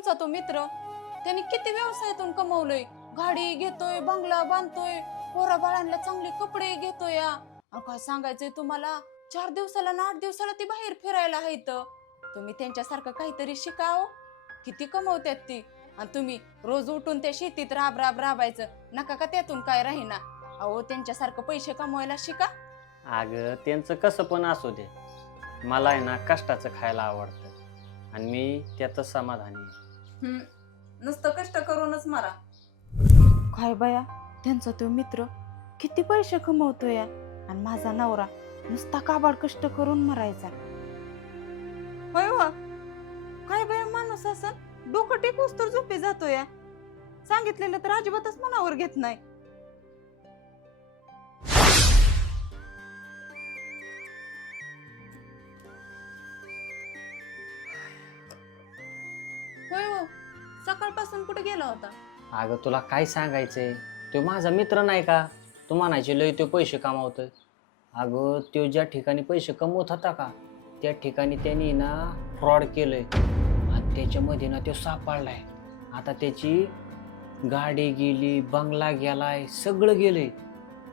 तुमचा तो मित्र, त्याने किती व्यवसायातून कमवलंय, गाडी घेतोय, बंगला बांधतोय, पोरा बाळांना चांगले कपडे घेतोय. काय सांगायचंय तुम्हाला, 4 दिवसाला ना 8 दिवसाला ती बाहेर फिरायला आहेत. तुम्ही त्यांच्यासारखं काहीतरी शिकाव. किती कमवतात ती, आणि तुम्ही रोज उठून त्या शेतीत राब राब राबायचं नका का, त्यातून काय राहीना. अहो त्यांच्यासारखं पैसे कमवायला शिका. अगं त्यांचं कसं पण असू दे, मला आहे ना कष्टाचं खायला आवडतं आणि मी त्यातच समाधानी आहे. नुसतं कष्ट करूनच मारा. काय बाया, त्यांचा तो मित्र किती पैसे कमवतोय आणि माझा नवरा नुसता काबाड कष्ट करून मरायचा. होय वा, काय बाया माणूस असं डोकं टेकूस तर झोपे जातोय. सांगितलेलं तर अजिबातच मनावर घेत नाही. होय हो, सकाळपासून कुठे गेला होता? अगं तुला काय सांगायचंय, तो माझा मित्र नाही का, तू म्हणायचे लय तो पैसे कमावतोय. अगं तो ज्या ठिकाणी पैसे कमवत होता का, त्या ठिकाणी त्यांनी ना फ्रॉड केलंय आणि त्याच्यामध्ये ना तो सापडलाय. आता त्याची गाडी गेली, बंगला गेलाय, सगळं गेलंय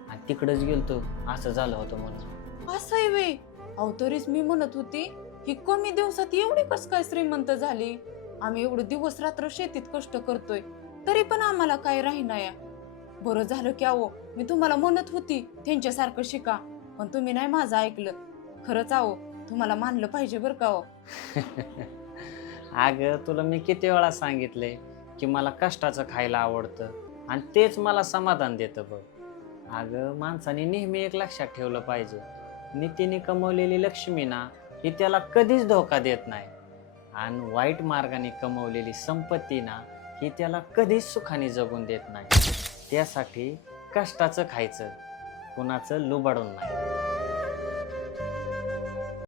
आणि तिकडच गेलतो असं झालं होतं म्हणून. असं वे, अहो तरीच मी म्हणत होती ही कमी दिवसात एवढी कस काय श्रीमंत झाली. आम्ही एवढे दिवस रात्र शेतीत कष्ट करतोय तरी पण आम्हाला काय राहीना या. बरं झालं की अहो, मी तुम्हाला म्हणत होती त्यांच्यासारखं शिका, पण तुम्ही नाही माझं ऐकलं. खरंच अहो, तुम्हाला मानलं पाहिजे बरं का हो. अगं तुला मी किती वेळा सांगितलंय की मला कष्टाचं खायला आवडतं आणि तेच मला समाधान देतं बघ. अगं माणसाने नेहमी एक लक्षात ठेवलं पाहिजे, नीतीने कमवलेली लक्ष्मी ना ही त्याला कधीच धोका देत नाही आणि वाईट मार्गाने कमवलेली संपत्ती ना ही त्याला कधीच सुखाने जगून देत नाही. त्यासाठी कष्टाचं खायचं, कुणाचं लुबाडून नाही.